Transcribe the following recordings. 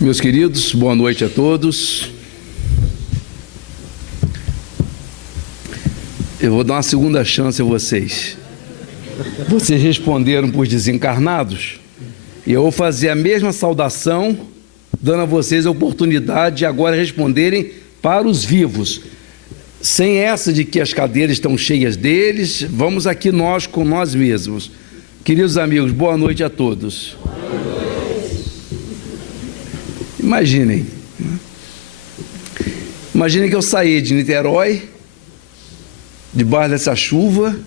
Meus queridos, boa noite a todos. Eu vou dar uma segunda chance a vocês. Vocês responderam por desencarnados, e eu vou fazer a mesma saudação, dando a vocês a oportunidade de agora responderem para os vivos. Sem essa de que as cadeiras estão cheias deles, vamos aqui nós com nós mesmos. Queridos amigos, boa noite a todos. Imaginem que eu saí de Niterói, debaixo dessa chuva,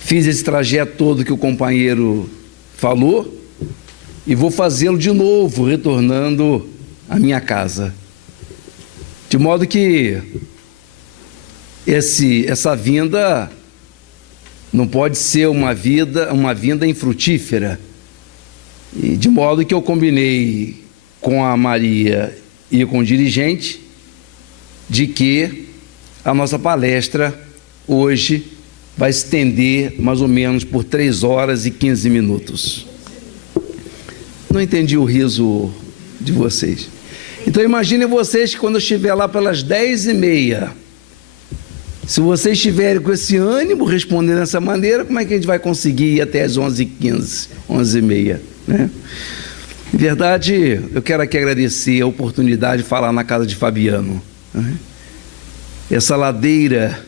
fiz esse trajeto todo que o companheiro falou e vou fazê-lo de novo, retornando à minha casa. De modo que essa vinda não pode ser uma vinda infrutífera. E de modo que eu combinei com a Maria e com o dirigente de que a nossa palestra hoje vai estender mais ou menos por 3 horas e 15 minutos. Não entendi o riso de vocês. Então imaginem vocês que quando eu estiver lá pelas 10h30, se vocês estiverem com esse ânimo respondendo dessa maneira, como é que a gente vai conseguir ir até as 11h15, 11h30, né? Em verdade, eu quero aqui agradecer a oportunidade de falar na casa de Fabiano, né? Essa ladeira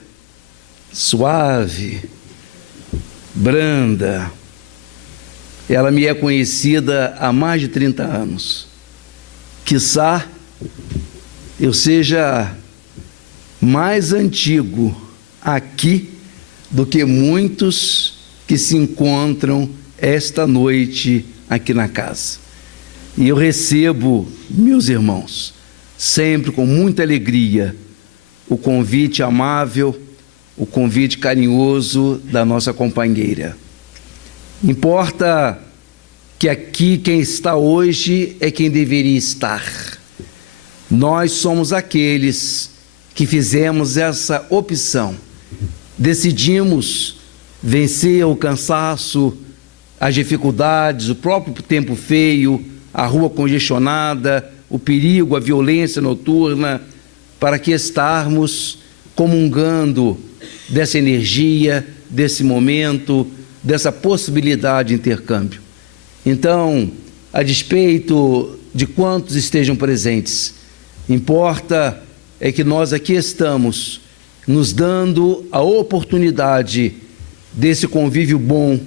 suave, branda, ela me é conhecida há mais de 30 anos. Quiçá eu seja mais antigo aqui do que muitos que se encontram esta noite aqui na casa. E eu recebo, meus irmãos, sempre com muita alegria, o convite amável, o convite carinhoso da nossa companheira. Importa que aqui quem está hoje é quem deveria estar. Nós somos aqueles que fizemos essa opção. Decidimos vencer o cansaço, as dificuldades, o próprio tempo feio, a rua congestionada, o perigo, a violência noturna, para que estarmos comungando dessa energia, desse momento, dessa possibilidade de intercâmbio. Então, a despeito de quantos estejam presentes, importa é que nós aqui estamos nos dando a oportunidade desse convívio bom,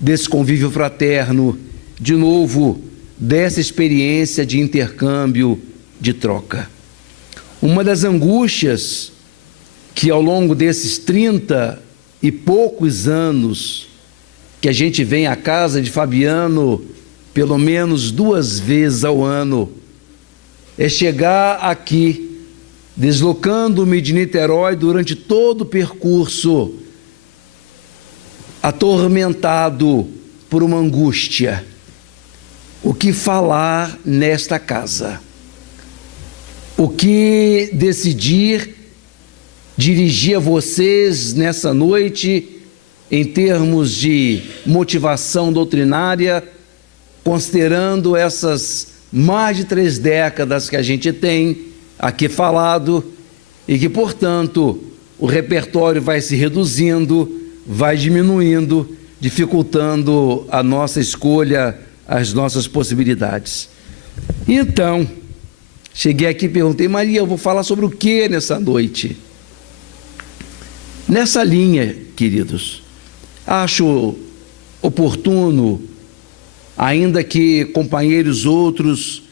desse convívio fraterno, de novo, dessa experiência de intercâmbio, de troca. Uma das angústias que ao longo desses 30 e poucos anos que a gente vem à casa de Fabiano pelo menos 2 vezes ao ano, é chegar aqui, deslocando-me de Niterói durante todo o percurso, atormentado por uma angústia. O que falar nesta casa? O que decidir dirigir a vocês nessa noite em termos de motivação doutrinária, considerando essas mais de 3 décadas que a gente tem aqui falado e que, portanto, o repertório vai se reduzindo, vai diminuindo, dificultando a nossa escolha, as nossas possibilidades. Então, cheguei aqui e perguntei: Maria, eu vou falar sobre o que nessa noite? Nessa linha, queridos, acho oportuno, ainda que companheiros outros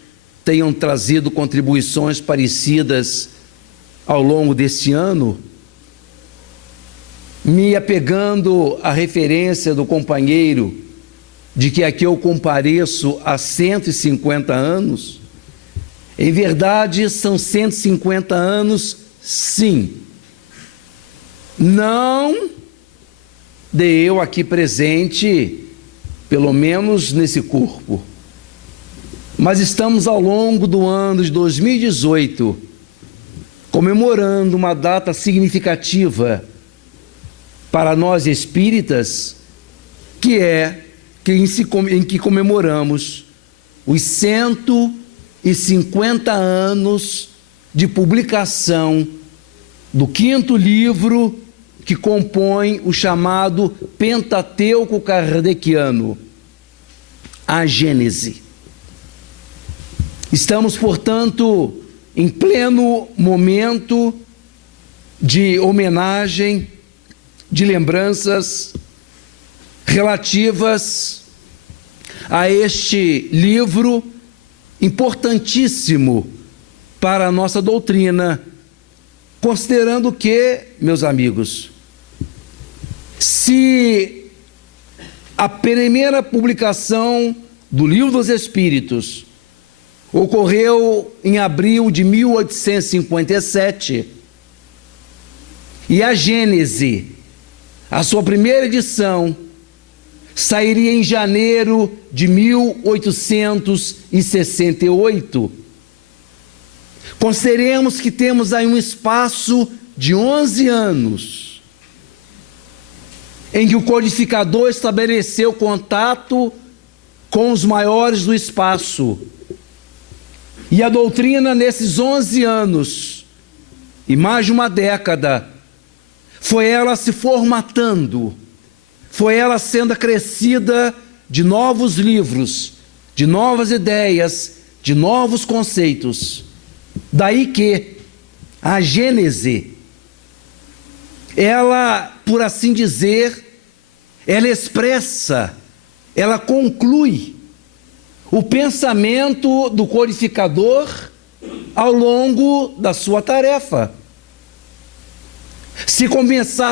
tenham trazido contribuições parecidas ao longo deste ano, me apegando à referência do companheiro de que aqui eu compareço há 150 anos, em verdade são 150 anos, sim, não de eu aqui presente, pelo menos nesse corpo, mas estamos ao longo do ano de 2018, comemorando uma data significativa para nós espíritas, que é em que comemoramos os 150 150 anos de publicação do quinto livro que compõe o chamado Pentateuco kardeciano, a Gênese. Estamos, portanto, em pleno momento de homenagem, de lembranças relativas a este livro importantíssimo para a nossa doutrina, considerando que, meus amigos, se a primeira publicação do Livro dos Espíritos ocorreu em abril de 1857, e a Gênese, a sua primeira edição, sairia em janeiro de 1868. Consideremos que temos aí um espaço de 11 anos, em que o codificador estabeleceu contato com os maiores do espaço. E a doutrina, nesses 11 anos, e mais de uma década, foi ela se formatando, foi ela sendo acrescida de novos livros, de novas ideias, de novos conceitos. Daí que a Gênese, ela, por assim dizer, ela expressa, ela conclui o pensamento do codificador ao longo da sua tarefa. Se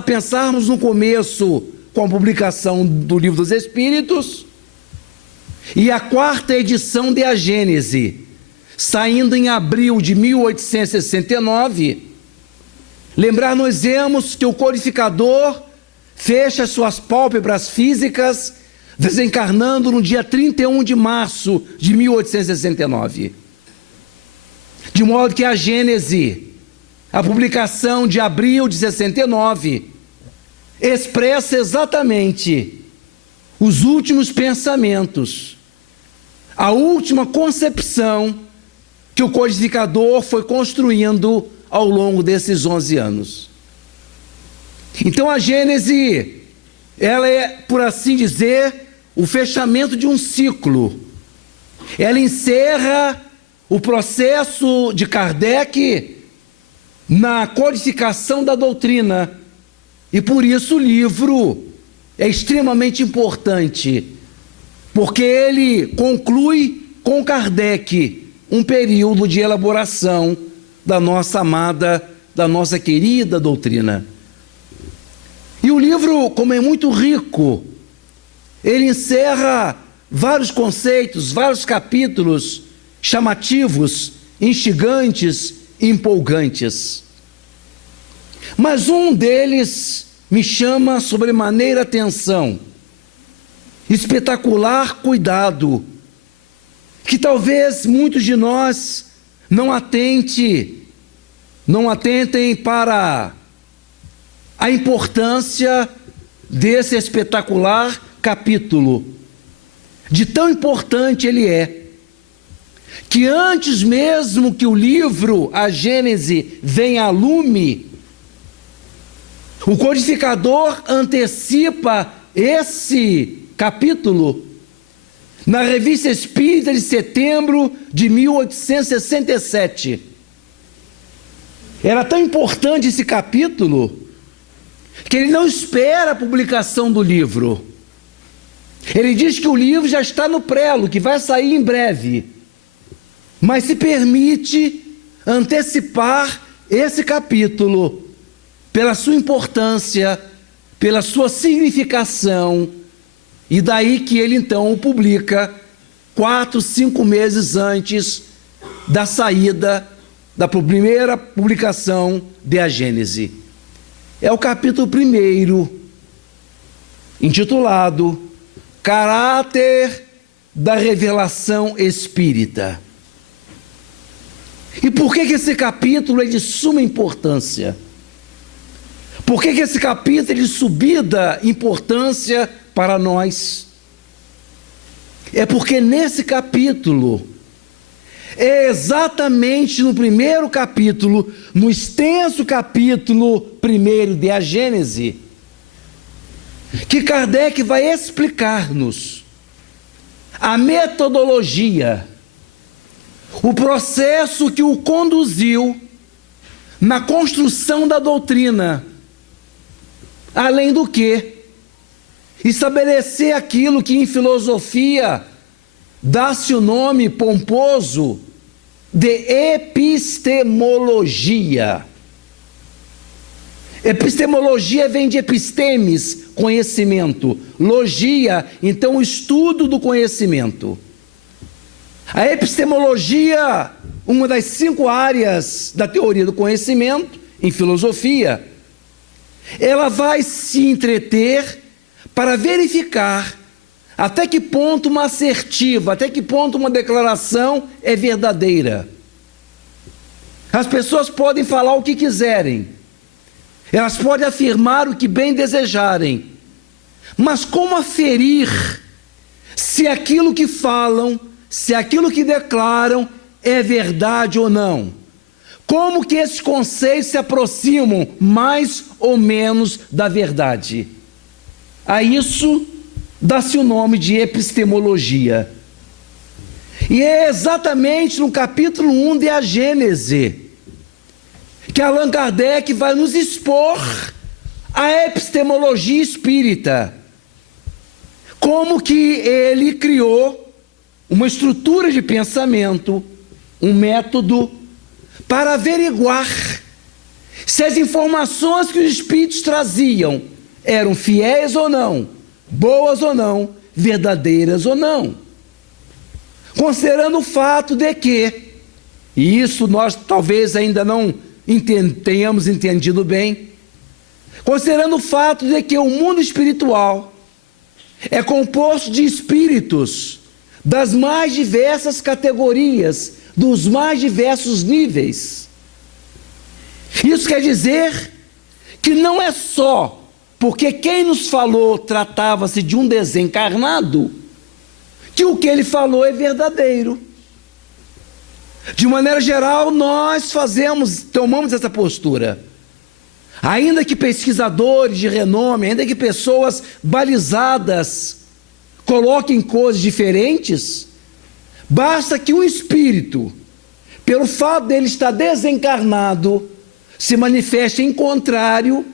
pensarmos no começo com a publicação do Livro dos Espíritos e a quarta edição de A Gênese, saindo em abril de 1869, lembrar-nos-emos que o codificador fecha suas pálpebras físicas, desencarnando no dia 31 de março de 1869. De modo que a Gênese, a publicação de abril de 69, expressa exatamente os últimos pensamentos, a última concepção que o codificador foi construindo ao longo desses 11 anos. Então a Gênese, ela é, por assim dizer, o fechamento de um ciclo. Ela encerra o processo de Kardec na codificação da doutrina. E por isso o livro é extremamente importante, porque ele conclui com Kardec um período de elaboração da nossa amada, da nossa querida doutrina. E o livro, como é muito rico, ele encerra vários conceitos, vários capítulos chamativos, instigantes, empolgantes. Mas um deles me chama sobremaneira atenção. Espetacular cuidado, que talvez muitos de nós não atentem para a importância desse espetacular capítulo. De tão importante ele é, que antes mesmo que o livro, a Gênese, venha a lume, o codificador antecipa esse capítulo na Revista Espírita de setembro de 1867. Era tão importante esse capítulo que ele não espera a publicação do livro. Ele diz que o livro já está no prelo, que vai sair em breve, mas se permite antecipar esse capítulo pela sua importância, pela sua significação, e daí que ele então o publica 4, 5 meses antes da saída da primeira publicação de A Gênese. É o capítulo 1º, intitulado Caráter da Revelação Espírita. E por que esse capítulo é de suma importância? Por que esse capítulo é de subida importância para nós? É porque nesse capítulo É exatamente no primeiro capítulo, no extenso capítulo 1 de A Gênese, que Kardec vai explicar-nos a metodologia, o processo que o conduziu na construção da doutrina, além do que estabelecer aquilo que em filosofia dá-se o nome pomposo de epistemologia. Epistemologia vem de epistemes, conhecimento. Logia, então, o estudo do conhecimento. A epistemologia, uma das 5 áreas da teoria do conhecimento, em filosofia, ela vai se entreter para verificar até que ponto uma assertiva, até que ponto uma declaração é verdadeira. As pessoas podem falar o que quiserem, elas podem afirmar o que bem desejarem, mas como aferir se aquilo que falam, se aquilo que declaram é verdade ou não? Como que esses conceitos se aproximam mais ou menos da verdade? A isso dá-se o nome de epistemologia. E é exatamente no capítulo 1 de A Gênese que Allan Kardec vai nos expor a epistemologia espírita. Como que ele criou uma estrutura de pensamento, um método, para averiguar se as informações que os espíritos traziam eram fiéis ou não, boas ou não, verdadeiras ou não. Considerando o fato de que, e isso nós talvez ainda não tenhamos entendido bem, considerando o fato de que o mundo espiritual é composto de espíritos das mais diversas categorias, dos mais diversos níveis. Isso quer dizer que não é só porque quem nos falou tratava-se de um desencarnado, que o que ele falou é verdadeiro. De maneira geral, nós tomamos essa postura. Ainda que pesquisadores de renome, ainda que pessoas balizadas coloquem coisas diferentes, basta que o espírito, pelo fato dele estar desencarnado, se manifeste em contrário,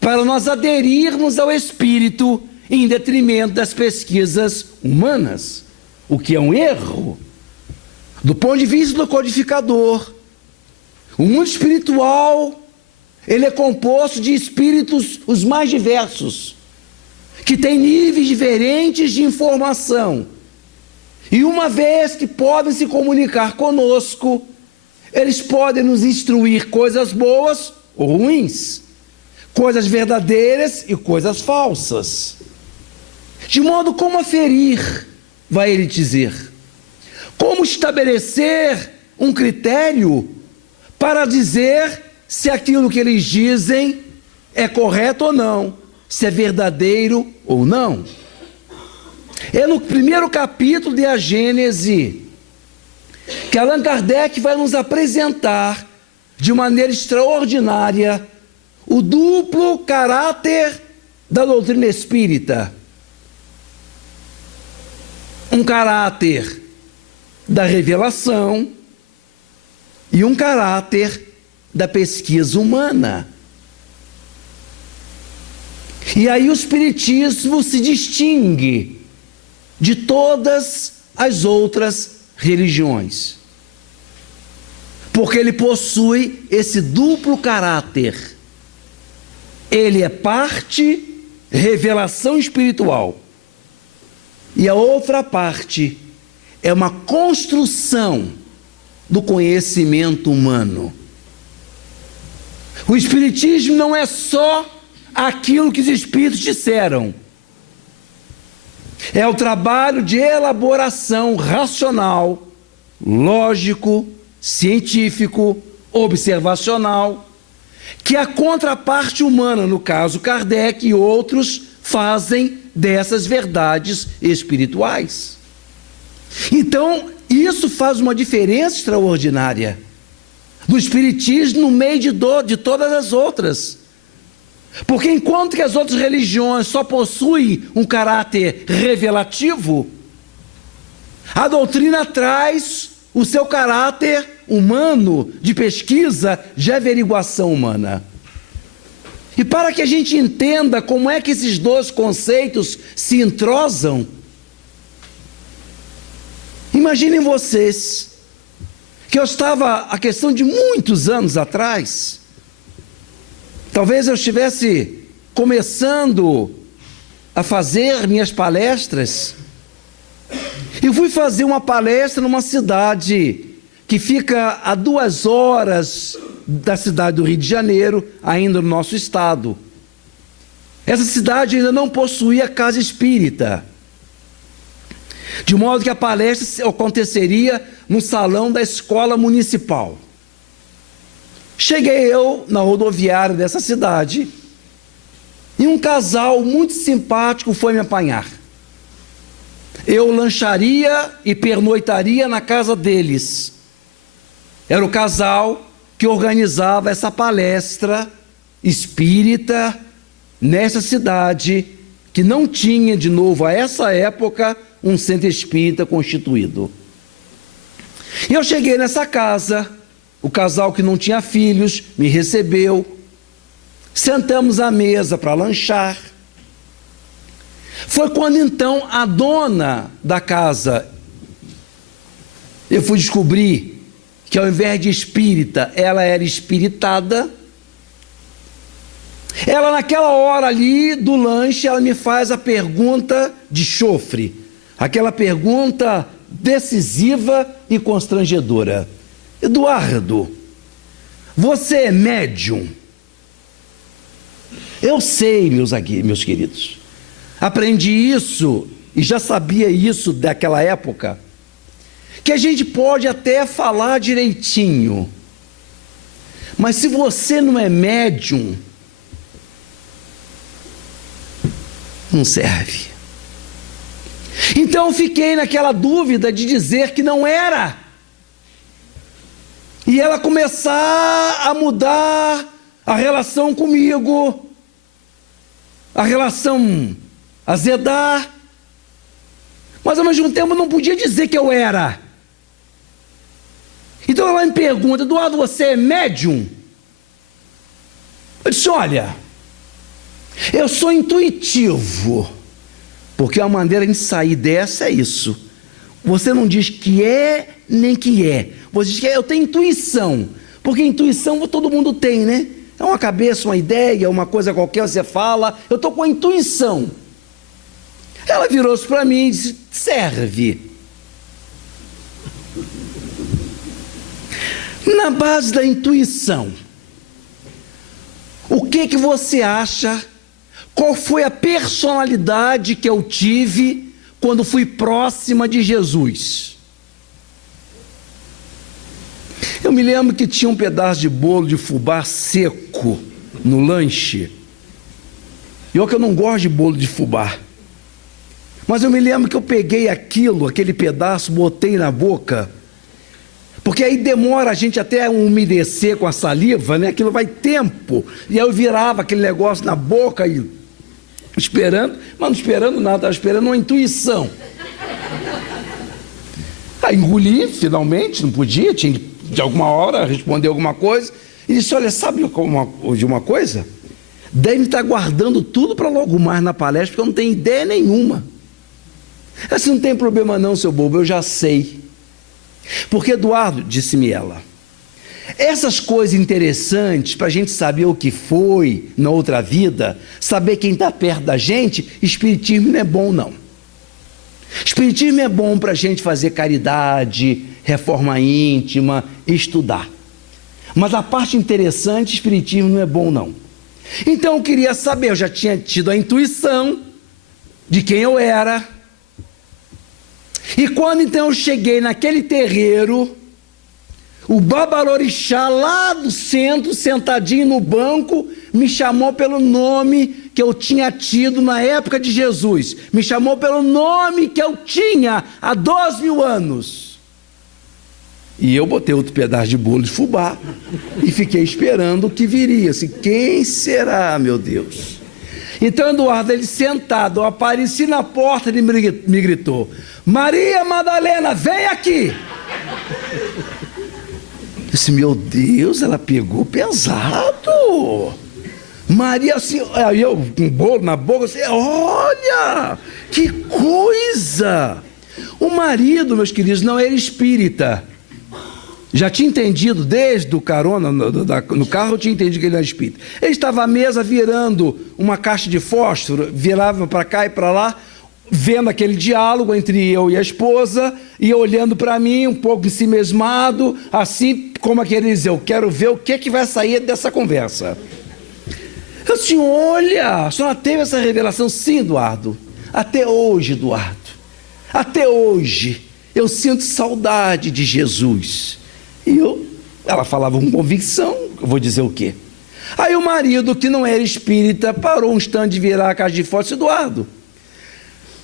para nós aderirmos ao espírito em detrimento das pesquisas humanas, o que é um erro. Do ponto de vista do codificador, o mundo espiritual, ele é composto de espíritos os mais diversos, que têm níveis diferentes de informação, e uma vez que podem se comunicar conosco, eles podem nos instruir coisas boas ou ruins, coisas verdadeiras e coisas falsas. De modo como aferir, vai ele dizer, como estabelecer um critério para dizer se aquilo que eles dizem é correto ou não, se é verdadeiro ou não. É no primeiro capítulo de A Gênese que Allan Kardec vai nos apresentar de maneira extraordinária o duplo caráter da doutrina espírita. Um caráter da revelação e um caráter da pesquisa humana. E aí o espiritismo se distingue de todas as outras religiões, porque ele possui esse duplo caráter. Ele é parte revelação espiritual, e a outra parte é uma construção do conhecimento humano. O espiritismo não é só aquilo que os espíritos disseram, é o trabalho de elaboração racional, lógico, científico, observacional, que a contraparte humana, no caso Kardec e outros, fazem dessas verdades espirituais. Então, E isso faz uma diferença extraordinária do espiritismo no meio de todas as outras. Porque enquanto que as outras religiões só possuem um caráter revelativo, a doutrina traz o seu caráter humano, de pesquisa, de averiguação humana. E para que a gente entenda como é que esses dois conceitos se entrosam, imaginem vocês que eu estava, a questão de muitos anos atrás, talvez eu estivesse começando a fazer minhas palestras, e fui fazer uma palestra numa cidade que fica a 2 horas da cidade do Rio de Janeiro, ainda no nosso estado. Essa cidade ainda não possuía casa espírita, de modo que a palestra aconteceria no salão da escola municipal. Cheguei eu na rodoviária dessa cidade, e um casal muito simpático foi me apanhar. Eu lancharia e pernoitaria na casa deles. Era o casal que organizava essa palestra espírita nessa cidade, que não tinha, de novo, a essa época, um centro espírita constituído. E eu cheguei nessa casa, o casal que não tinha filhos me recebeu, sentamos à mesa para lanchar. Foi quando então a dona da casa, eu fui descobrir que ao invés de espírita, ela era espiritada. Ela, naquela hora ali do lanche, ela me faz a pergunta de chofre, aquela pergunta decisiva e constrangedora: Eduardo, você é médium? Eu sei, meus queridos, aprendi isso e já sabia isso daquela época, que a gente pode até falar direitinho, mas se você não é médium, não serve. Então eu fiquei naquela dúvida de dizer que não era, e ela começar a mudar a relação comigo, a relação azedar, mas ao mesmo tempo eu não podia dizer que eu era. Então ela me pergunta: Eduardo, você é médium? Eu disse: olha, eu sou intuitivo, porque a maneira de sair dessa é isso: você não diz que é nem que é, você diz que é. Eu tenho intuição, porque intuição todo mundo tem, né? É uma cabeça, uma ideia, uma coisa qualquer, você fala, eu estou com a intuição. Ela virou-se para mim e disse: serve. Na base da intuição, o que você acha? Qual foi a personalidade que eu tive quando fui próxima de Jesus? Eu me lembro que tinha um pedaço de bolo de fubá seco no lanche. E eu que eu não gosto de bolo de fubá, mas eu me lembro que eu peguei aquele pedaço, botei na boca, porque aí demora a gente até umedecer com a saliva, né? Aquilo vai tempo, e aí eu virava aquele negócio na boca e esperando, mas não esperando nada, estava esperando uma intuição. Aí engoli, finalmente, não podia, tinha que de alguma hora responder alguma coisa, e disse: olha, sabe de uma coisa? Deve estar guardando tudo para logo mais na palestra, porque eu não tenho ideia nenhuma. Assim, não tem problema não, seu bobo, eu já sei. Porque, Eduardo, disse-me ela, essas coisas interessantes para a gente saber o que foi na outra vida, saber quem está perto da gente, espiritismo não é bom não. Espiritismo é bom para a gente fazer caridade, reforma íntima, estudar. Mas a parte interessante, espiritismo não é bom não. Então eu queria saber, eu já tinha tido a intuição de quem eu era. E quando então eu cheguei naquele terreiro, o babalorixá lá do centro, sentadinho no banco, me chamou pelo nome que eu tinha tido na época de Jesus. Me chamou pelo nome que eu tinha há 2.000 anos. E eu botei outro pedaço de bolo de fubá e fiquei esperando o que viria. Assim, quem será, meu Deus? Então, Eduardo, ele sentado, eu apareci na porta, ele me gritou: Maria Madalena, vem aqui! Eu disse, meu Deus, ela pegou pesado. Maria, assim, eu com um bolo na boca, assim, olha, que coisa! O marido, meus queridos, não era espírita. Já tinha entendido, desde o carona no carro, eu tinha entendido que ele era espírita. Ele estava à mesa virando uma caixa de fósforo, virava para cá e para lá, vendo aquele diálogo entre eu e a esposa, e olhando para mim, um pouco ensimesmado, assim como aquele dizer, eu quero ver o que vai sair dessa conversa. Eu disse, olha, a senhora teve essa revelação? Sim, Eduardo. Até hoje, Eduardo. Até hoje, eu sinto saudade de Jesus. E ela falava com convicção, eu vou dizer o quê? Aí o marido, que não era espírita, parou um instante de virar a caixa de fósforo, Eduardo,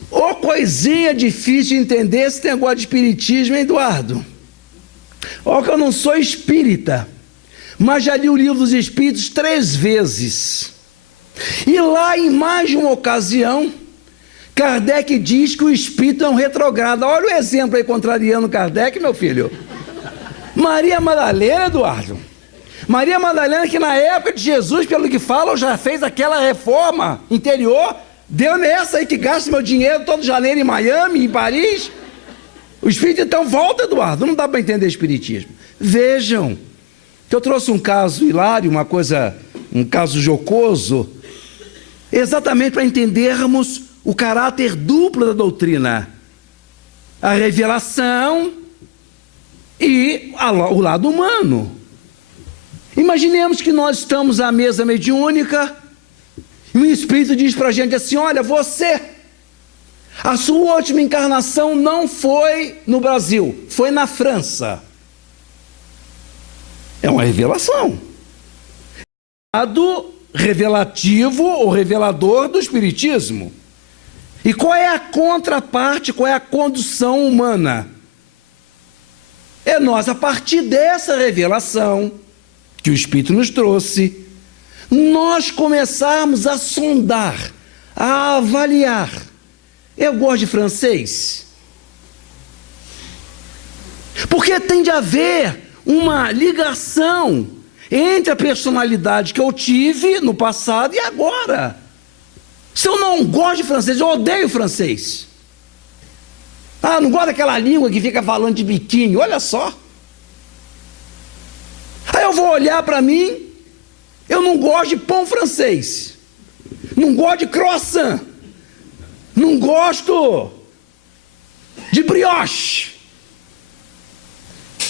ô coisinha difícil de entender esse negócio de espiritismo, hein, Eduardo? Ó, que eu não sou espírita, mas já li o livro dos Espíritos 3 vezes. E lá, em mais de uma ocasião, Kardec diz que o espírito é um retrogrado. Olha o exemplo aí contrariando Kardec, meu filho. Maria Madalena, Eduardo. Maria Madalena, que na época de Jesus, pelo que falam, já fez aquela reforma interior. Deu nessa aí que gasta meu dinheiro todo janeiro em Miami, em Paris. O espírito então volta, Eduardo. Não dá para entender espiritismo. Vejam, que eu trouxe um caso hilário, um caso jocoso, exatamente para entendermos o caráter duplo da doutrina. A revelação e o lado humano. Imaginemos que nós estamos à mesa mediúnica e um espírito diz para a gente assim, olha, a sua última encarnação não foi no Brasil, foi na França. É uma revelação. Lado revelativo ou revelador do espiritismo. E qual é a contraparte, qual é a condução humana? É nós, a partir dessa revelação que o Espírito nos trouxe, nós começarmos a sondar, a avaliar. Eu gosto de francês. Porque tem de haver uma ligação entre a personalidade que eu tive no passado e agora. Se eu não gosto de francês, eu odeio francês. Ah, não gosto daquela língua que fica falando de biquinho, olha só. Aí eu vou olhar para mim, eu não gosto de pão francês, não gosto de croissant, não gosto de brioche.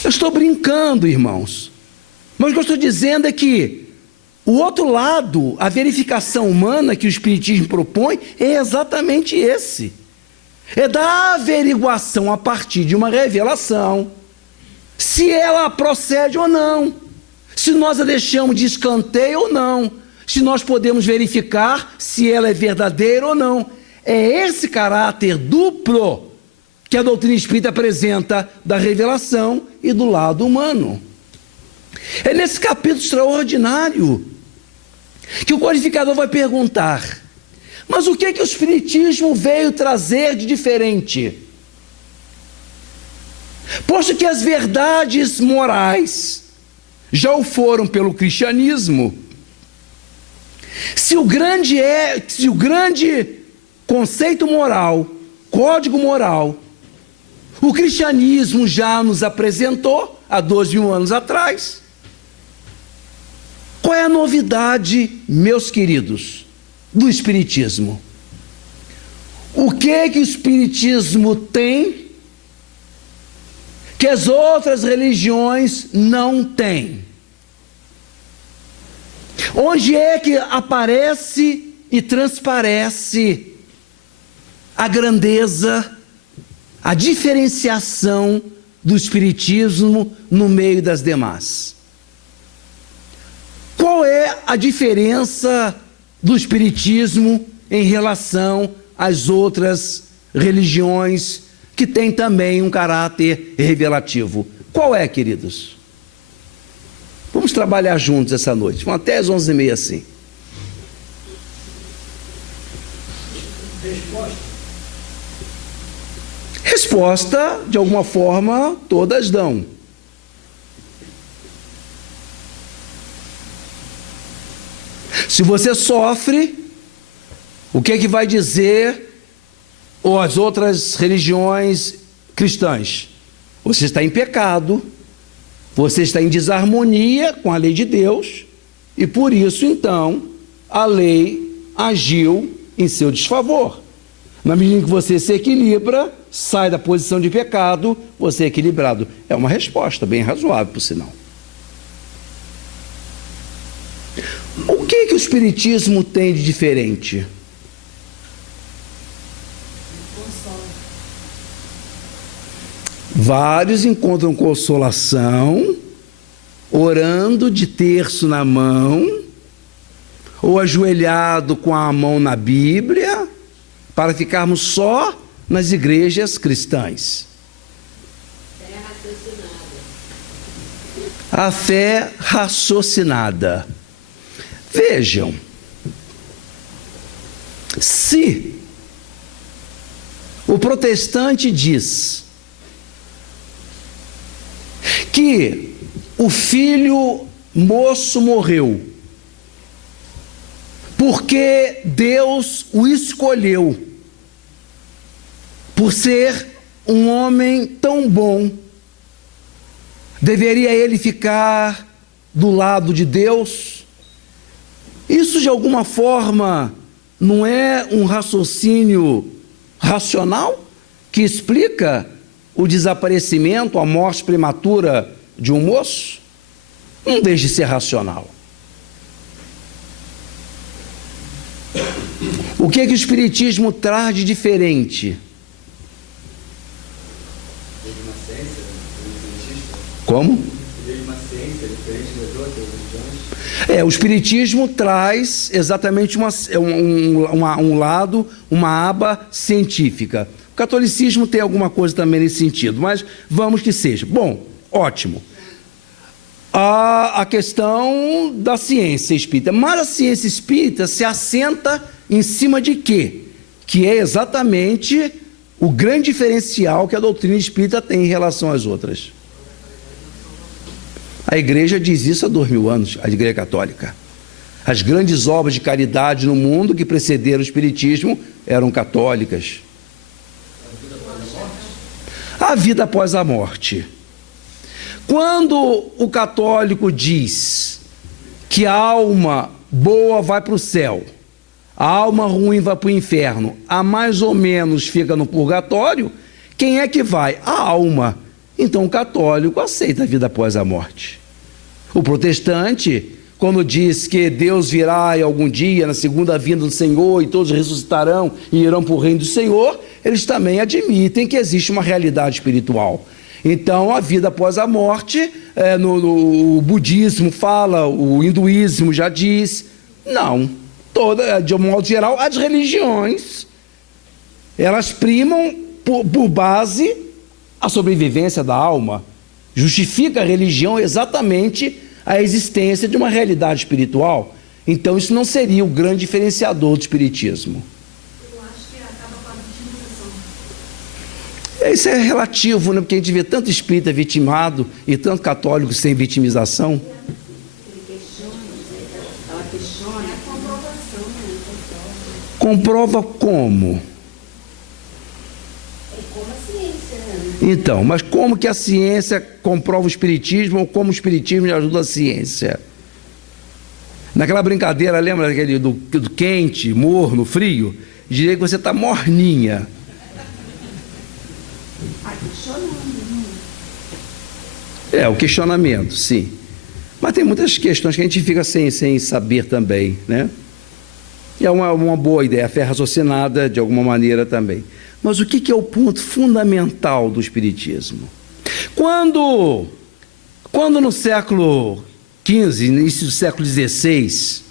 Eu estou brincando, irmãos, mas o que eu estou dizendo é que o outro lado, a verificação humana que o Espiritismo propõe, é exatamente esse. É da averiguação a partir de uma revelação, se ela procede ou não, se nós a deixamos de escanteio ou não, se nós podemos verificar se ela é verdadeira ou não. É esse caráter duplo que a doutrina espírita apresenta da revelação e do lado humano. É nesse capítulo extraordinário que o codificador vai perguntar, mas o que o Espiritismo veio trazer de diferente? Posto que as verdades morais já o foram pelo cristianismo, se o grande conceito moral, código moral, o cristianismo já nos apresentou há 12.000 anos atrás, qual é a novidade, meus queridos, do Espiritismo? O que o Espiritismo tem que as outras religiões não têm? Onde é que aparece e transparece a grandeza, a diferenciação do Espiritismo no meio das demais? Qual é a diferença do Espiritismo em relação às outras religiões que têm também um caráter revelativo? Qual é, queridos? Vamos trabalhar juntos essa noite. Vamos até às 11h30 assim. Resposta, de alguma forma, todas dão. Se você sofre, o que é que vai dizer as outras religiões cristãs? Você está em pecado, você está em desarmonia com a lei de Deus, e por isso, então, a lei agiu em seu desfavor. Na medida em que você se equilibra, sai da posição de pecado, você é equilibrado. É uma resposta bem razoável, por sinal. O que o Espiritismo tem de diferente? Vários encontram consolação orando de terço na mão ou ajoelhado com a mão na Bíblia para ficarmos só nas igrejas cristãs. A fé raciocinada. Vejam, se o protestante diz que o filho moço morreu porque Deus o escolheu por ser um homem tão bom, deveria ele ficar do lado de Deus? Isso de alguma forma não é um raciocínio racional que explica o desaparecimento, a morte prematura de um moço? Não deixe de ser racional. O que o Espiritismo traz de diferente? Como? O Espiritismo traz exatamente um lado, uma aba científica. O catolicismo tem alguma coisa também nesse sentido, mas vamos que seja. Bom, ótimo. A questão da ciência espírita. Mas a ciência espírita se assenta em cima de quê? Que é exatamente o grande diferencial que a doutrina espírita tem em relação às outras. A igreja diz isso há 2000 anos, a igreja católica. As grandes obras de caridade no mundo que precederam o espiritismo eram católicas. A vida após a morte. Quando o católico diz que a alma boa vai para o céu, a alma ruim vai para o inferno, a mais ou menos fica no purgatório, quem é que vai? A alma. Então o católico aceita a vida após a morte. O protestante, quando diz que Deus virá algum dia na segunda vinda do Senhor e todos ressuscitarão e irão para o reino do Senhor, eles também admitem que existe uma realidade espiritual. Então a vida após a morte, no budismo fala, o hinduísmo já diz, não, de um modo geral, as religiões, elas primam por base a sobrevivência da alma. Justifica a religião exatamente a existência de uma realidade espiritual. Então isso não seria o grande diferenciador do espiritismo. Eu acho que acaba com a vitimização. Isso é relativo, né? Porque a gente vê tanto espírita vitimado e tanto católico sem vitimização. Ele questiona, ela questiona, é a comprovação, né? Comprova como? É como a ciência, né? Então, mas como que a ciência comprova o espiritismo ou como o espiritismo ajuda a ciência? Naquela brincadeira, lembra daquele do quente, morno, frio? Diria que você está morninha. O questionamento, sim. Mas tem muitas questões que a gente fica sem saber também, né? E é uma boa ideia, a fé raciocinada de alguma maneira também. Mas o que é o ponto fundamental do espiritismo? Quando no século XV, início do século XVI,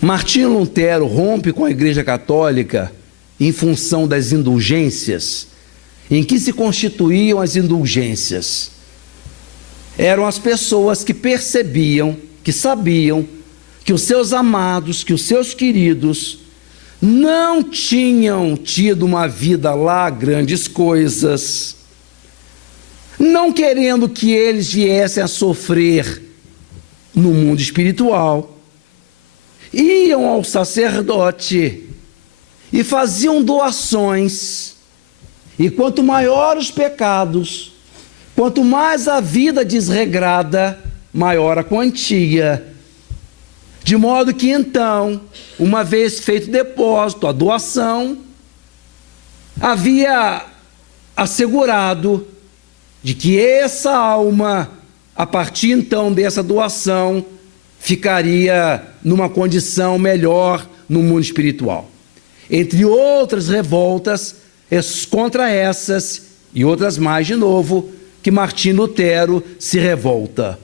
Martinho Lutero rompe com a Igreja Católica em função das indulgências, em que se constituíam as indulgências? eram as pessoas que percebiam, que sabiam que os seus amados, que os seus queridos não tinham tido uma vida lá, grandes coisas, não querendo que eles viessem a sofrer no mundo espiritual, iam ao sacerdote e faziam doações, e quanto maior os pecados, quanto mais a vida desregrada, maior a quantia. De modo que então, uma vez feito o depósito, a doação, havia assegurado de que essa alma, a partir então dessa doação, ficaria numa condição melhor no mundo espiritual. Entre outras revoltas, contra essas e outras mais de novo, que Martim Lutero se revolta.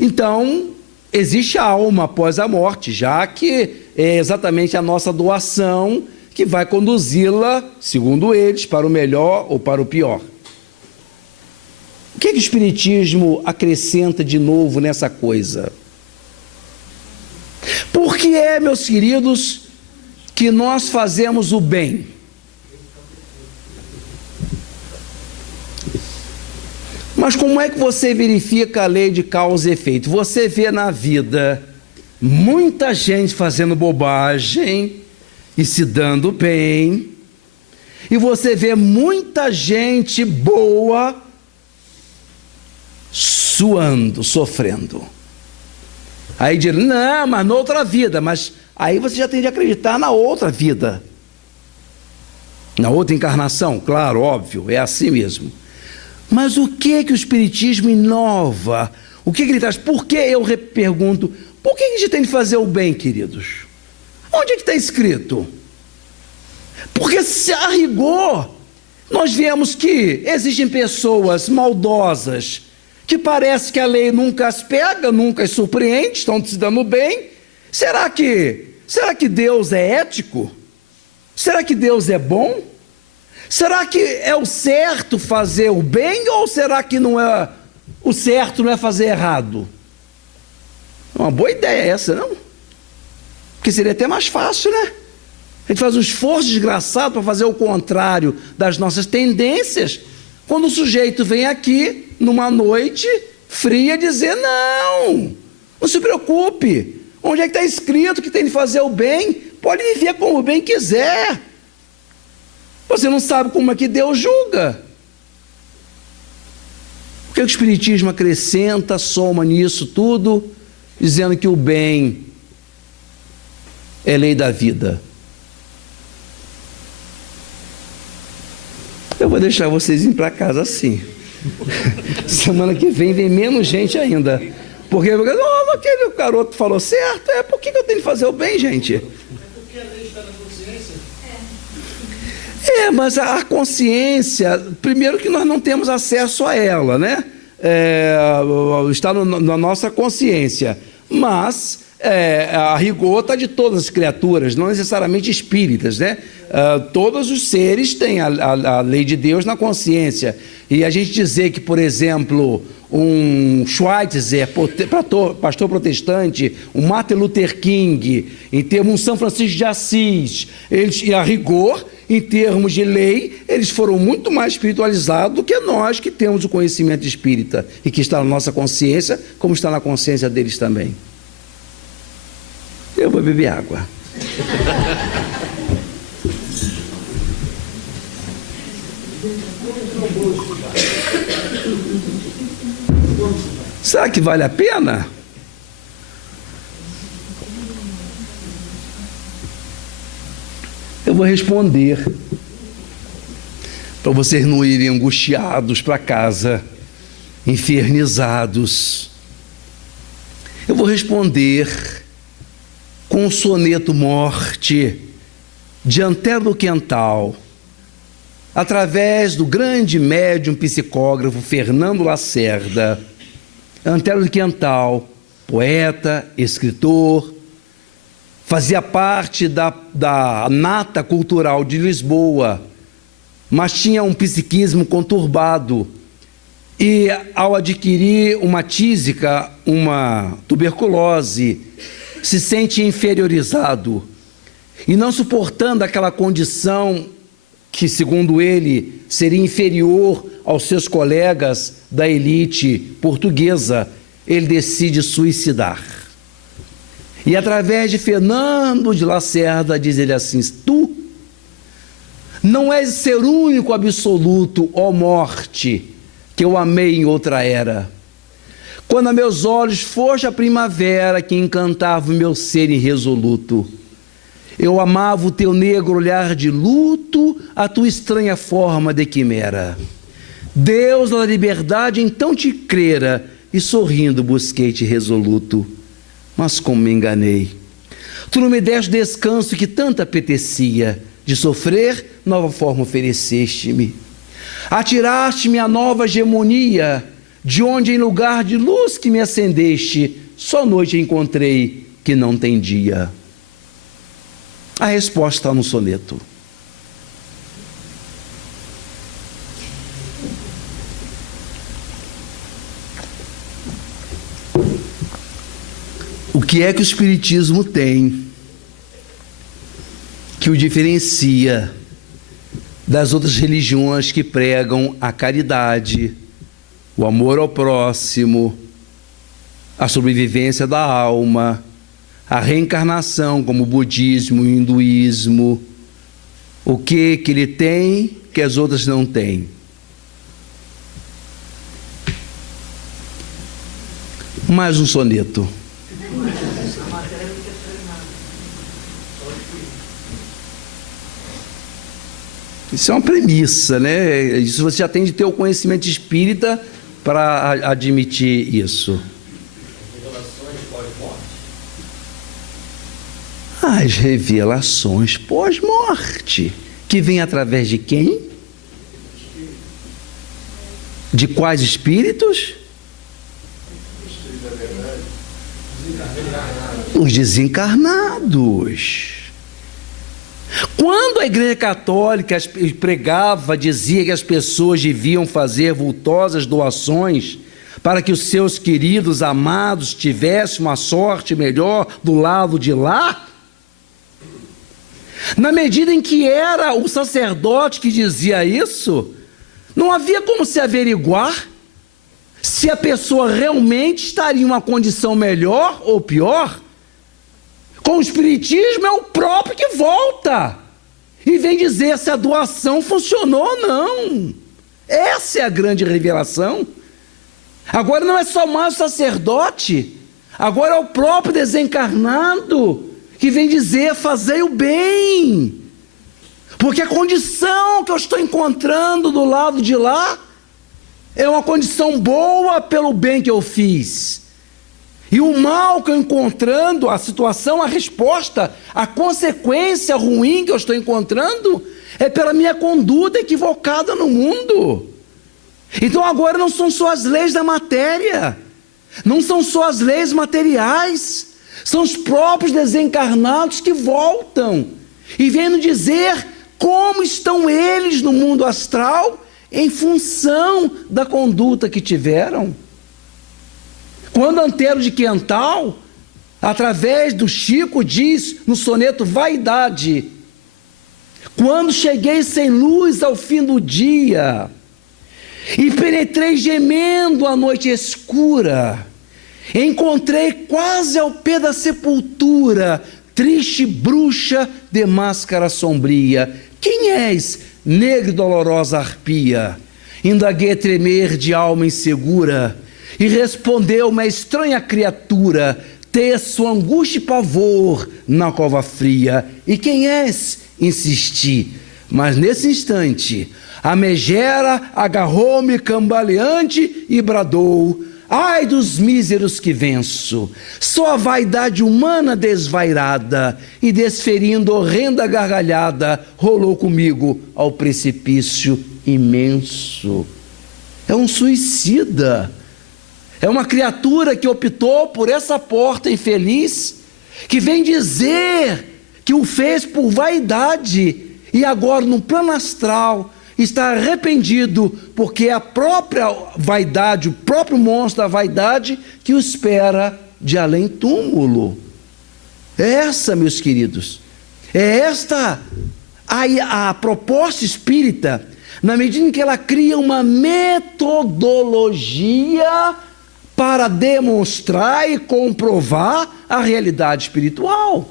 Então, existe a alma após a morte, já que é exatamente a nossa doação que vai conduzi-la, segundo eles, para o melhor ou para o pior. O que o Espiritismo acrescenta de novo nessa coisa? Por que é, meus queridos, que nós fazemos o bem? Mas como é que você verifica a lei de causa e efeito? Você vê na vida muita gente fazendo bobagem e se dando bem, e você vê muita gente boa suando, sofrendo. Aí diz, não, mas na outra vida, mas aí você já tem de acreditar na outra vida, na outra encarnação, claro, óbvio, é assim mesmo. Mas o que o Espiritismo inova? O que ele traz? Por que, eu pergunto, por que a gente tem de fazer o bem, queridos? Onde é que está escrito? Porque se a rigor, nós vemos que existem pessoas maldosas, que parece que a lei nunca as pega, nunca as surpreende, estão se dando bem. Será que Deus é ético? Será que Deus é bom? Será que é o certo fazer o bem, ou será que não é o certo não é fazer errado? É uma boa ideia essa, não? Porque seria até mais fácil, né? A gente faz um esforço desgraçado para fazer o contrário das nossas tendências, quando o sujeito vem aqui, numa noite fria, dizer, não se preocupe, onde é que está escrito que tem de fazer o bem? Pode viver como bem quiser. Você não sabe como é que Deus julga. O que o Espiritismo acrescenta, soma nisso tudo, dizendo que o bem é lei da vida. Eu vou deixar vocês ir para casa assim. Semana que vem menos gente ainda. Porque aquele garoto falou certo, por que eu tenho que fazer o bem, gente? É porque a lei está na consciência. Mas a consciência, primeiro que nós não temos acesso a ela, né? Está na nossa consciência, mas a rigor está de todas as criaturas, não necessariamente espíritas, né? Todos os seres têm a lei de Deus na consciência, e a gente dizer que, por exemplo, um Schweitzer, pastor protestante, um Martin Luther King, em termos um São Francisco de Assis, eles, a rigor, em termos de lei, eles foram muito mais espiritualizados do que nós que temos o conhecimento espírita e que está na nossa consciência, como está na consciência deles também. Eu vou beber água. Será que vale a pena? Eu vou responder, para vocês não irem angustiados para casa, infernizados. Eu vou responder com o soneto Morte de Antero do Quental, através do grande médium psicógrafo Fernando Lacerda. Antero do Quental, poeta, escritor, fazia parte da nata cultural de Lisboa, mas tinha um psiquismo conturbado e ao adquirir uma tísica, uma tuberculose, se sente inferiorizado e não suportando aquela condição que, segundo ele, seria inferior aos seus colegas da elite portuguesa, ele decide suicidar. E através de Fernando de Lacerda, diz ele assim: tu não és ser único absoluto, ó morte, que eu amei em outra era. Quando a meus olhos foste a primavera que encantava o meu ser irresoluto. Eu amava o teu negro olhar de luto, a tua estranha forma de quimera. Deus da liberdade então te crera, e sorrindo busquei-te resoluto. Mas como me enganei. Tu não me deste descanso que tanto apetecia. De sofrer, nova forma ofereceste-me. Atiraste-me a nova hegemonia, de onde em lugar de luz que me acendeste, só noite encontrei que não tem dia. A resposta está no soneto. O que é que o Espiritismo tem que o diferencia das outras religiões que pregam a caridade, o amor ao próximo, a sobrevivência da alma, a reencarnação, como o budismo e o hinduísmo? O que ele tem que as outras não têm? Mais um soneto. Isso é uma premissa, né? Isso você já tem de ter o conhecimento espírita para admitir isso. As revelações pós-morte, que vem através de quem? De quais espíritos? Os desencarnados. Quando a Igreja Católica pregava, dizia que as pessoas deviam fazer vultosas doações para que os seus queridos amados tivessem uma sorte melhor do lado de lá, na medida em que era o sacerdote que dizia isso, não havia como se averiguar se a pessoa realmente estaria em uma condição melhor ou pior. Com o Espiritismo é o próprio que volta e vem dizer se a doação funcionou ou não. Essa é a grande revelação. Agora não é só mais o sacerdote, agora é o próprio desencarnado que vem dizer: fazei o bem, porque a condição que eu estou encontrando do lado de lá é uma condição boa pelo bem que eu fiz. E o mal que eu encontrando, a situação, a resposta, a consequência ruim que eu estou encontrando é pela minha conduta equivocada no mundo. Então agora não são só as leis da matéria, não são só as leis materiais, são os próprios desencarnados que voltam e vêm nos dizer como estão eles no mundo astral em função da conduta que tiveram. Quando Antero de Quental, através do Chico, diz no soneto Vaidade: quando cheguei sem luz ao fim do dia e penetrei gemendo a noite escura, encontrei quase ao pé da sepultura triste bruxa de máscara sombria. Quem és, negra e dolorosa arpia? Indaguei tremer de alma insegura, e respondeu uma estranha criatura, teço, angústia e pavor na cova fria. E quem és? Insisti, mas nesse instante a megera agarrou-me cambaleante e bradou: ai dos míseros que venço, só a vaidade humana desvairada, e desferindo horrenda gargalhada, rolou comigo ao precipício imenso. É um suicida. É uma criatura que optou por essa porta infeliz, que vem dizer que o fez por vaidade, e agora no plano astral está arrependido, porque é a própria vaidade, o próprio monstro da vaidade que o espera de além túmulo. É essa, meus queridos, é esta a proposta espírita, na medida em que ela cria uma metodologia para demonstrar e comprovar a realidade espiritual.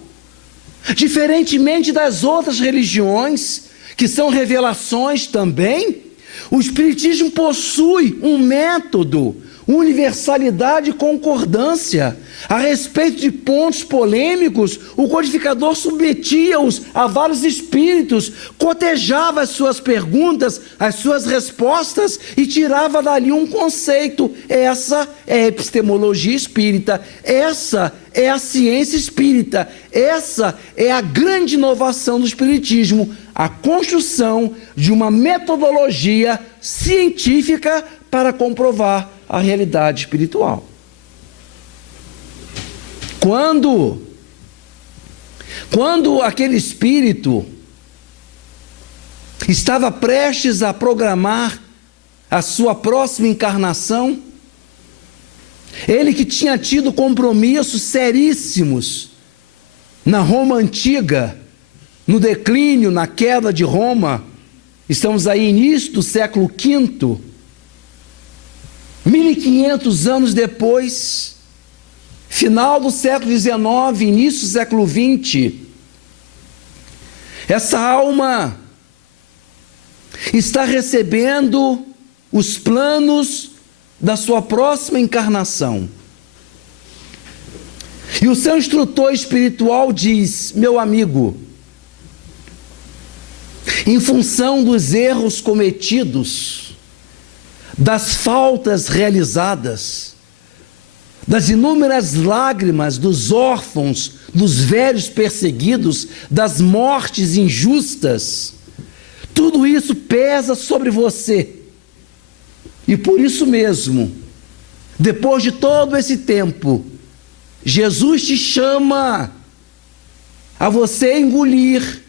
Diferentemente das outras religiões, que são revelações também, o Espiritismo possui um método, universalidade e concordância. A respeito de pontos polêmicos, o codificador submetia-os a vários espíritos, cotejava as suas perguntas, as suas respostas e tirava dali um conceito. Essa é a epistemologia espírita, essa é a ciência espírita, essa é a grande inovação do Espiritismo, a construção de uma metodologia científica para comprovar a realidade espiritual. Quando aquele espírito estava prestes a programar a sua próxima encarnação, ele que tinha tido compromissos seríssimos na Roma antiga, no declínio, na queda de Roma, estamos aí início do século V, 1500 anos depois, final do século XIX, início do século XX, essa alma está recebendo os planos da sua próxima encarnação. E o seu instrutor espiritual diz: meu amigo, em função dos erros cometidos, das faltas realizadas, das inúmeras lágrimas dos órfãos, dos velhos perseguidos, das mortes injustas, tudo isso pesa sobre você. E por isso mesmo, depois de todo esse tempo, Jesus te chama a você engolir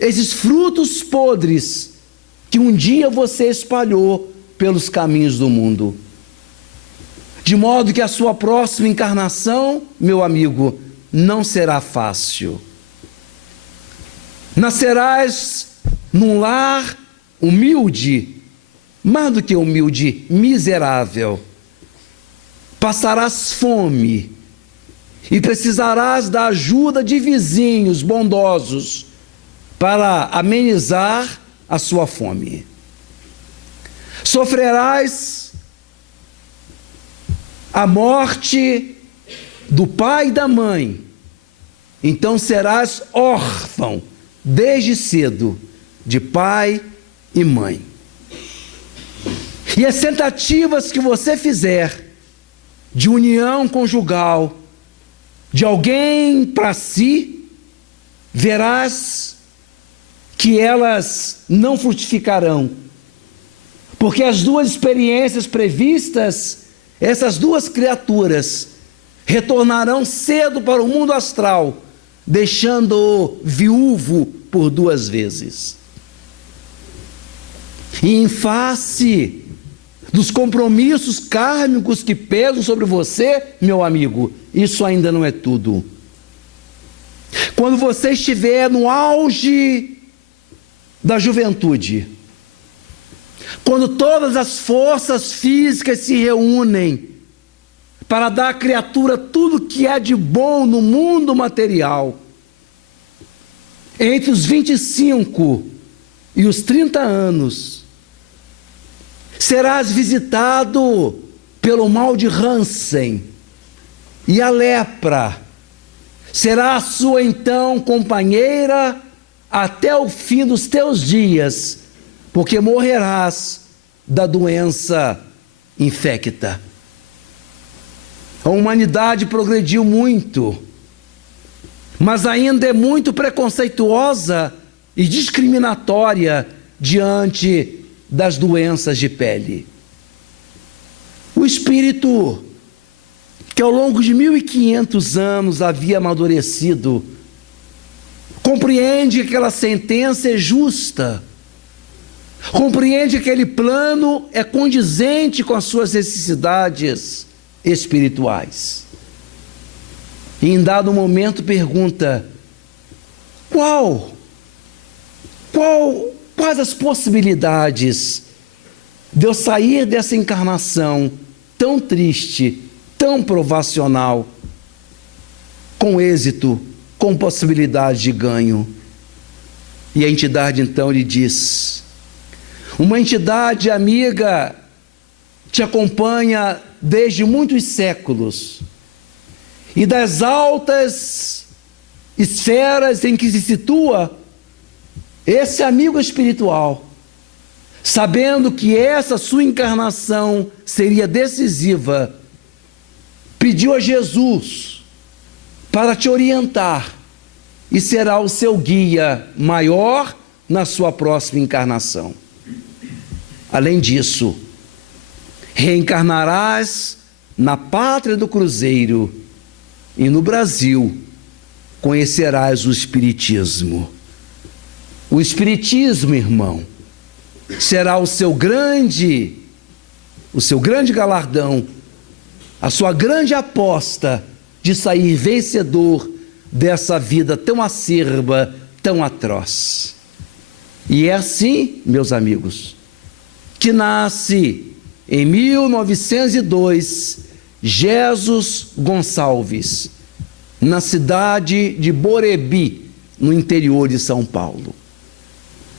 esses frutos podres que um dia você espalhou pelos caminhos do mundo. De modo que a sua próxima encarnação, meu amigo, não será fácil. Nascerás num lar humilde, mais do que humilde, miserável. Passarás fome e precisarás da ajuda de vizinhos bondosos para amenizar a sua fome. Sofrerás a morte do pai e da mãe, então serás órfão desde cedo de pai e mãe. E as tentativas que você fizer de união conjugal de alguém para si, verás que elas não frutificarão, porque as duas experiências previstas, essas duas criaturas retornarão cedo para o mundo astral, deixando-o viúvo por 2 vezes. E em face dos compromissos kármicos que pesam sobre você, meu amigo, isso ainda não é tudo. Quando você estiver no auge da juventude, quando todas as forças físicas se reúnem para dar à criatura tudo que há de bom no mundo material, entre os 25 e os 30 anos, serás visitado pelo mal de Hansen, e a lepra será a sua então companheira até o fim dos teus dias, porque morrerás da doença infecta. A humanidade progrediu muito, mas ainda é muito preconceituosa e discriminatória diante das doenças de pele. O espírito, que ao longo de 1500 anos havia amadurecido, compreende que aquela sentença é justa, Compreende que aquele plano é condizente com as suas necessidades espirituais. E em dado momento pergunta: quais as possibilidades de eu sair dessa encarnação tão triste, tão provacional, com êxito, com possibilidade de ganho? E a entidade então lhe diz: uma entidade amiga te acompanha desde muitos séculos, e das altas esferas em que se situa esse amigo espiritual, sabendo que essa sua encarnação seria decisiva, pediu a Jesus para te orientar e será o seu guia maior na sua próxima encarnação. Além disso, reencarnarás na pátria do Cruzeiro e no Brasil conhecerás o Espiritismo. O Espiritismo, irmão, será o seu grande galardão, a sua grande aposta de sair vencedor dessa vida tão acerba, tão atroz. E é assim, meus amigos, que nasce em 1902 Jesus Gonçalves, na cidade de Borebi, no interior de São Paulo.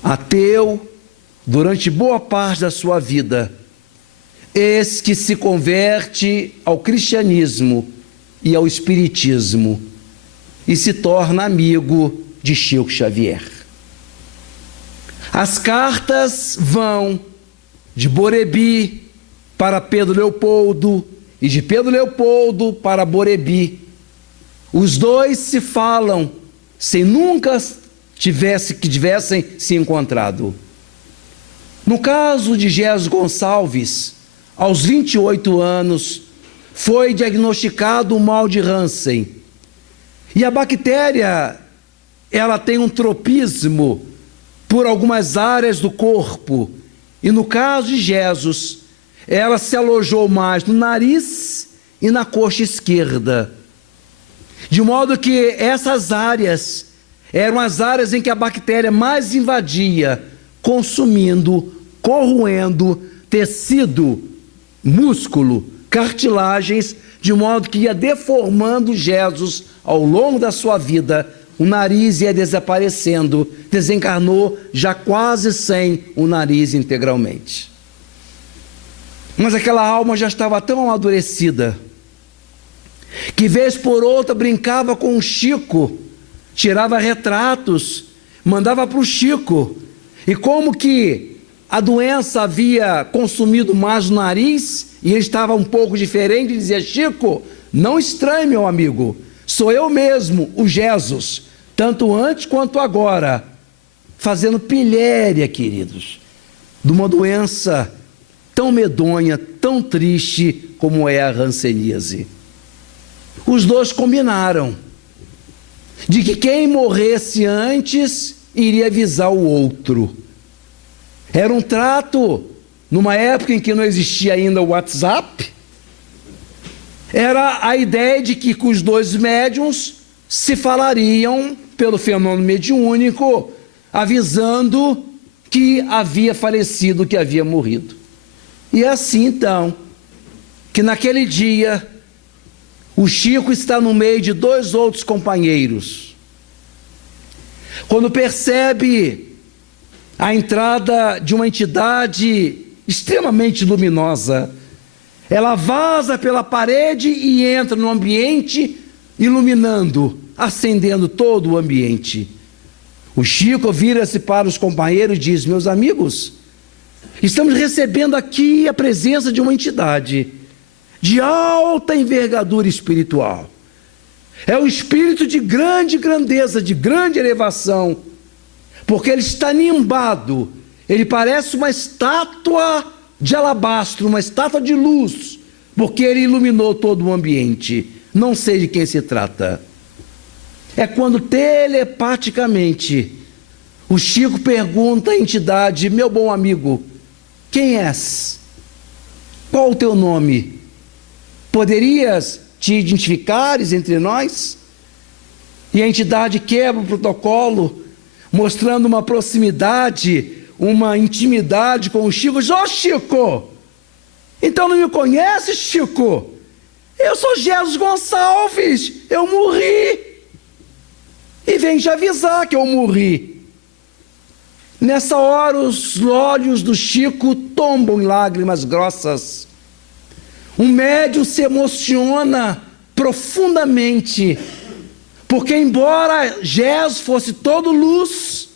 Ateu, durante boa parte da sua vida, eis que se converte ao cristianismo e ao espiritismo e se torna amigo de Chico Xavier. As cartas vão de Borebi para Pedro Leopoldo e de Pedro Leopoldo para Borebi. Os dois se falam sem nunca tivessem se encontrado. No caso de Jesus Gonçalves, aos 28 anos, foi diagnosticado o mal de Hansen. E a bactéria, ela tem um tropismo por algumas áreas do corpo. E no caso de Jesus, ela se alojou mais no nariz e na coxa esquerda. De modo que essas áreas eram as áreas em que a bactéria mais invadia, consumindo, corroendo tecido, músculo, cartilagens, de modo que ia deformando Jesus ao longo da sua vida. O nariz ia desaparecendo, desencarnou já quase sem o nariz integralmente. Mas aquela alma já estava tão amadurecida, que vez por outra brincava com o Chico, tirava retratos, mandava para o Chico, e como que a doença havia consumido mais o nariz, e ele estava um pouco diferente, dizia: Chico, não estranhe, meu amigo, sou eu mesmo, o Jesus, tanto antes quanto agora, fazendo pilhéria, queridos, de uma doença tão medonha, tão triste como é a hanseníase. Os dois combinaram de que quem morresse antes iria avisar o outro. Era um trato, numa época em que não existia ainda o WhatsApp, era a ideia de que os dois médiuns se falariam pelo fenômeno mediúnico, avisando que havia falecido, que havia morrido. E é assim então, que naquele dia, o Chico está no meio de dois outros companheiros. Quando percebe a entrada de uma entidade extremamente luminosa, ela vaza pela parede e entra no ambiente, iluminando, acendendo todo o ambiente. O Chico vira-se para os companheiros e diz: meus amigos, estamos recebendo aqui a presença de uma entidade de alta envergadura espiritual. É um espírito de grande grandeza, de grande elevação, porque ele está nimbado, ele parece uma estátua de alabastro, uma estátua de luz, porque ele iluminou todo o ambiente. Não sei de quem se trata. É quando telepaticamente O Chico pergunta à entidade: meu bom amigo, quem és? Qual o teu nome? Poderias te identificares entre nós? E a entidade quebra o protocolo, mostrando uma proximidade, uma intimidade com o Chico. Diz: ô Chico, então não me conhece, Chico? Eu sou Jesus Gonçalves, eu morri. E vem te avisar que eu morri. Nessa hora os olhos do Chico tombam em lágrimas grossas. O médium se emociona profundamente, porque embora Jesus fosse todo luz,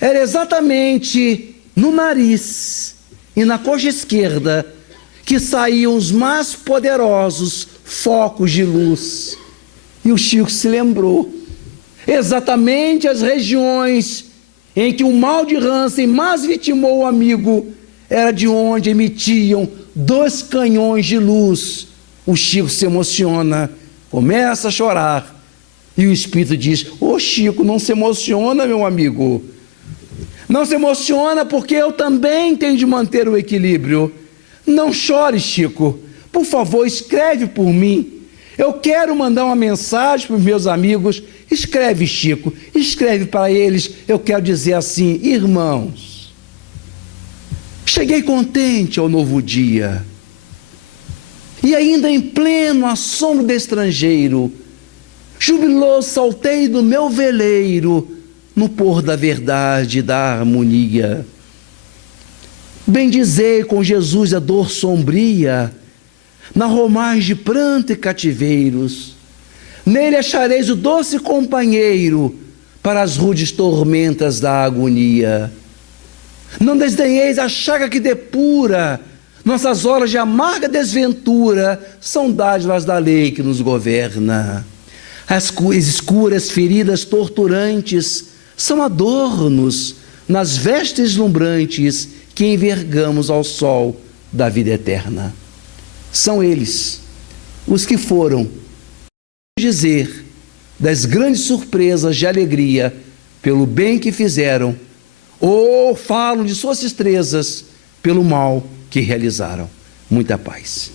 era exatamente no nariz e na coxa esquerda que saíam os mais poderosos focos de luz. E o Chico se lembrou exatamente as regiões em que o mal de Hansen mais vitimou o amigo, era de onde emitiam 2 canhões de luz. O Chico se emociona, começa a chorar, e o Espírito diz: ô Chico, não se emociona, meu amigo, não se emociona, porque eu também tenho de manter o equilíbrio. Não chore, Chico, por favor, escreve por mim. Eu quero mandar uma mensagem para os meus amigos. Escreve, Chico, escreve para eles. Eu quero dizer assim: irmãos, cheguei contente ao novo dia, e ainda em pleno assombro do estrangeiro, jubiloso saltei do meu veleiro, no pôr da verdade e da harmonia. Bendizei com Jesus a dor sombria, na romagem de pranto e cativeiros. Nele achareis o doce companheiro para as rudes tormentas da agonia. Não desdenheis a chaga que depura nossas horas de amarga desventura, são dádivas da lei que nos governa. As escuras feridas torturantes são adornos nas vestes deslumbrantes que envergamos ao sol da vida eterna. São eles os que foram dizer das grandes surpresas de alegria pelo bem que fizeram, ou falam de suas destrezas pelo mal que realizaram. Muita paz.